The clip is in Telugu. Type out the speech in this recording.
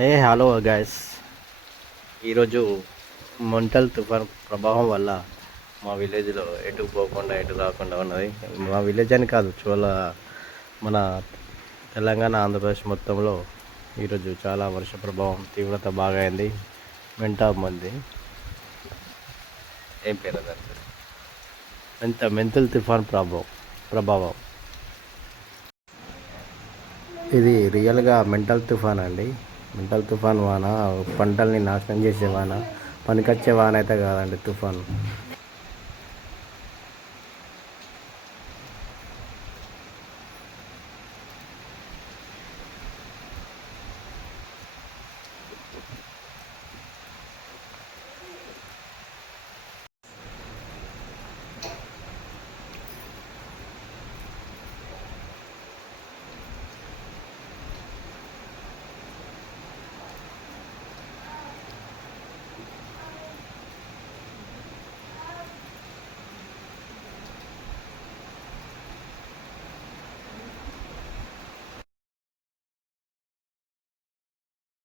హే హలో గాయస్ ఈరోజు మొంటల్ తుఫాన్ ప్రభావం వల్ల మా విలేజ్లో ఎటు పోకుండా ఎటు రాకుండా ఉన్నది. మా విలేజ్ అని కాదు చూల మన తెలంగాణ ఆంధ్రప్రదేశ్ మొత్తంలో ఈరోజు చాలా వర్ష ప్రభావం తీవ్రత బాగా అయింది. మెంటా మంది. ఏం పేరు దాని? మెంత మెంతల్ తుఫాన్ ప్రభావం ప్రభావం. ఇది రియల్గా మెంటల్ తుఫాన్ అండి మెంటల్ తుఫాన్ వాన పంటల్ని నాశనం చేసే వాన పనికొచ్చే వాన అయితే కాదండి తుఫాన్.